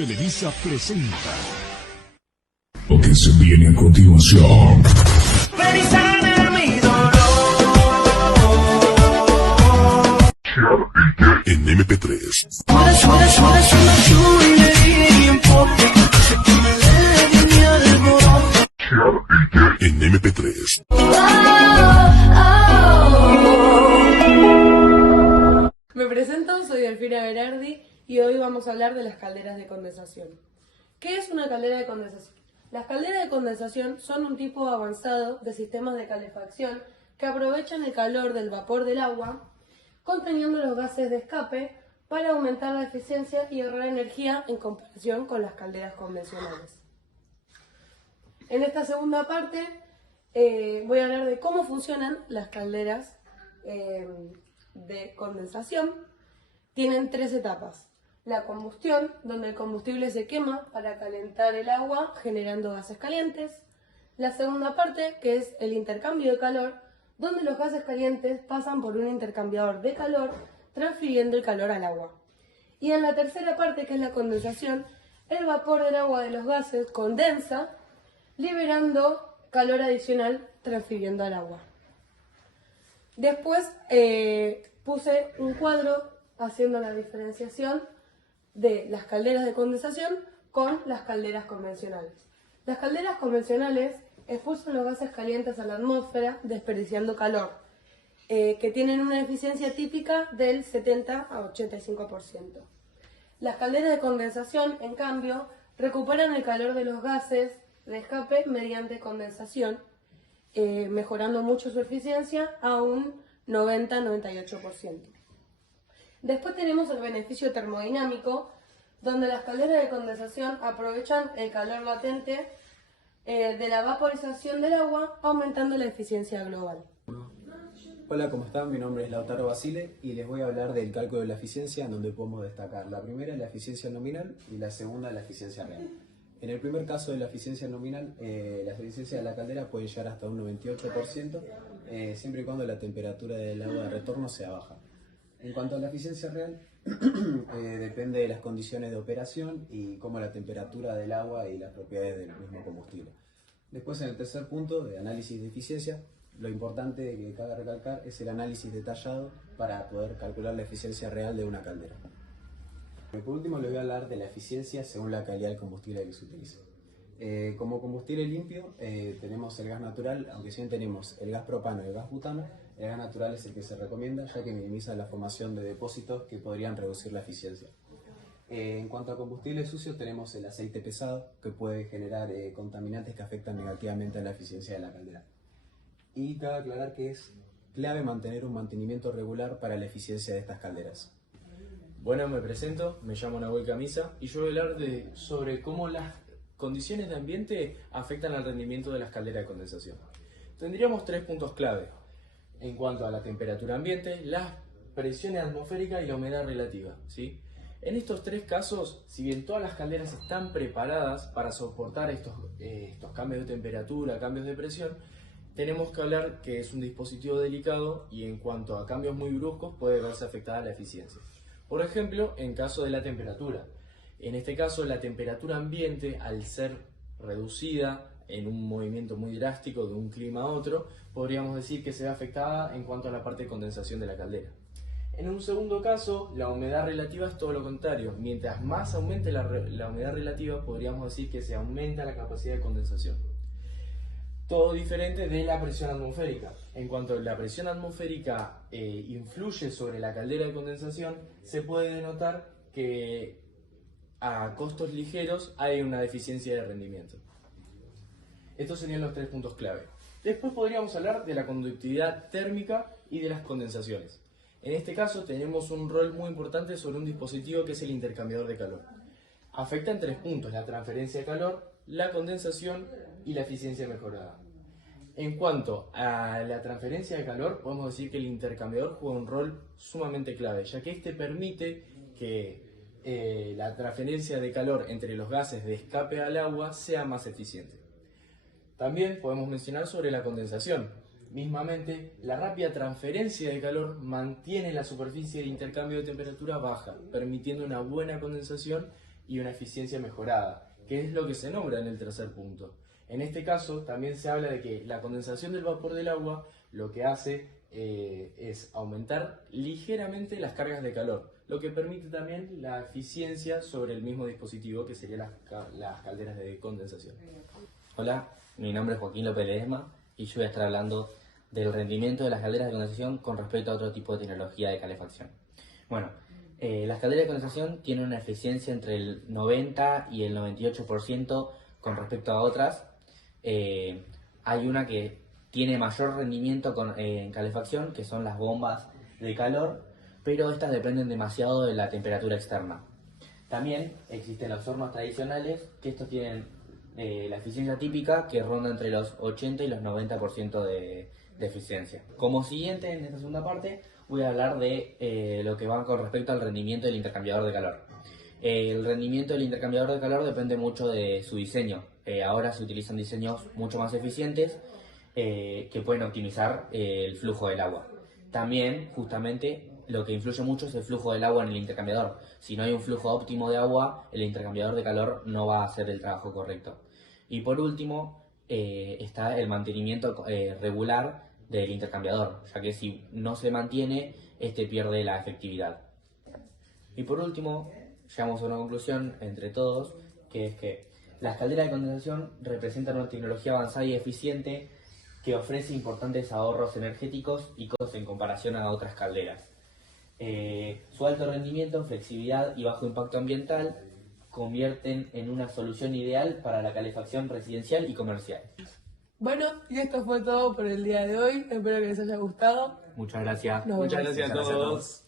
Televisa presenta lo que se viene a continuación. En MP3. En MP3. Me presento, soy Delfina Berardi y hoy vamos a hablar de las calderas de condensación. ¿Qué es una caldera de condensación? Las calderas de condensación son un tipo avanzado de sistemas de calefacción que aprovechan el calor del vapor del agua, conteniendo los gases de escape para aumentar la eficiencia y ahorrar energía en comparación con las calderas convencionales. En esta segunda parte voy a hablar de cómo funcionan las calderas de condensación. Tienen tres etapas. La combustión, donde el combustible se quema para calentar el agua generando gases calientes. La segunda parte, que es el intercambio de calor, donde los gases calientes pasan por un intercambiador de calor, transfiriendo el calor al agua. Y en la tercera parte, que es la condensación, el vapor del agua de los gases condensa, liberando calor adicional, transfiriendo al agua. Después puse un cuadro haciendo la diferenciación de las calderas de condensación con las calderas convencionales. Las calderas convencionales expulsan los gases calientes a la atmósfera desperdiciando calor, que tienen una eficiencia típica del 70 a 85%. Las calderas de condensación, en cambio, recuperan el calor de los gases de escape mediante condensación, mejorando mucho su eficiencia a un 90-98%. Después tenemos el beneficio termodinámico, donde las calderas de condensación aprovechan el calor latente de la vaporización del agua, aumentando la eficiencia global. Hola, ¿cómo están? Mi nombre es Lautaro Basile y les voy a hablar del cálculo de la eficiencia, en donde podemos destacar la primera, la eficiencia nominal, y la segunda, la eficiencia real. En el primer caso de la eficiencia nominal, la eficiencia de la caldera puede llegar hasta un 98%, siempre y cuando la temperatura del agua de retorno sea baja. En cuanto a la eficiencia real, depende de las condiciones de operación y como la temperatura del agua y las propiedades del mismo combustible. Después, en el tercer punto de análisis de eficiencia, lo importante que cabe recalcar es el análisis detallado para poder calcular la eficiencia real de una caldera. Por último, les voy a hablar de la eficiencia según la calidad del combustible que se utiliza. Como combustible limpio tenemos el gas natural, aunque si bien tenemos el gas propano y el gas butano, el gas natural es el que se recomienda, ya que minimiza la formación de depósitos que podrían reducir la eficiencia. En cuanto a combustible sucio, tenemos el aceite pesado, que puede generar contaminantes que afectan negativamente a la eficiencia de la caldera. Y cabe aclarar que es clave mantener un mantenimiento regular para la eficiencia de estas calderas. Bueno, me presento, me llamo Nahuel Camisa y yo voy a hablar sobre cómo las condiciones de ambiente afectan al rendimiento de las calderas de condensación. Tendríamos tres puntos clave en cuanto a la temperatura ambiente, las presiones atmosféricas y la humedad relativa, ¿sí? En estos tres casos, si bien todas las calderas están preparadas para soportar estos cambios de temperatura, cambios de presión, tenemos que hablar que es un dispositivo delicado y en cuanto a cambios muy bruscos puede verse afectada la eficiencia. Por ejemplo, en caso de la temperatura. En este caso, la temperatura ambiente, al ser reducida en un movimiento muy drástico de un clima a otro, podríamos decir que se ve afectada en cuanto a la parte de condensación de la caldera. En un segundo caso, la humedad relativa es todo lo contrario. Mientras más aumente la humedad relativa, podríamos decir que se aumenta la capacidad de condensación. Todo diferente de la presión atmosférica. En cuanto a la presión atmosférica influye sobre la caldera de condensación, se puede denotar que a costos ligeros hay una deficiencia de rendimiento. Estos serían los tres puntos clave. Después podríamos hablar de la conductividad térmica y de las condensaciones. En este caso tenemos un rol muy importante sobre un dispositivo que es el intercambiador de calor. Afecta en tres puntos: la transferencia de calor, la condensación y la eficiencia mejorada. En cuanto a la transferencia de calor, podemos decir que el intercambiador juega un rol sumamente clave, ya que este permite que la transferencia de calor entre los gases de escape al agua sea más eficiente. También podemos mencionar sobre la condensación. Mismamente, la rápida transferencia de calor mantiene la superficie de intercambio de temperatura baja, permitiendo una buena condensación y una eficiencia mejorada, que es lo que se nombra en el tercer punto. En este caso también se habla de que la condensación del vapor del agua lo que hace es aumentar ligeramente las cargas de calor, lo que permite también la eficiencia sobre el mismo dispositivo que serían las calderas de condensación. Hola, mi nombre es Joaquín López Ledesma y yo voy a estar hablando del rendimiento de las calderas de condensación con respecto a otro tipo de tecnología de calefacción. Bueno, las calderas de condensación tienen una eficiencia entre el 90 y el 98% con respecto a otras. Hay una que tiene mayor rendimiento en calefacción, que son las bombas de calor, pero estas dependen demasiado de la temperatura externa. También existen los hornos tradicionales, que estos tienen la eficiencia típica que ronda entre los 80 y los 90% de eficiencia. Como siguiente, en esta segunda parte, voy a hablar de lo que va con respecto al rendimiento del intercambiador de calor. El rendimiento del intercambiador de calor depende mucho de su diseño. Ahora se utilizan diseños mucho más eficientes que pueden optimizar el flujo del agua. También, justamente, lo que influye mucho es el flujo del agua en el intercambiador. Si no hay un flujo óptimo de agua, el intercambiador de calor no va a hacer el trabajo correcto. Y por último, está el mantenimiento regular del intercambiador, ya que si no se mantiene, este pierde la efectividad. Y por último, llegamos a una conclusión entre todos, que es que las calderas de condensación representan una tecnología avanzada y eficiente que ofrece importantes ahorros energéticos y costos en comparación a otras calderas. Su alto rendimiento, flexibilidad y bajo impacto ambiental convierten en una solución ideal para la calefacción residencial y comercial. Bueno, y esto fue todo por el día de hoy. Espero que les haya gustado. Muchas gracias. Nos Muchas vemos. gracias a todos.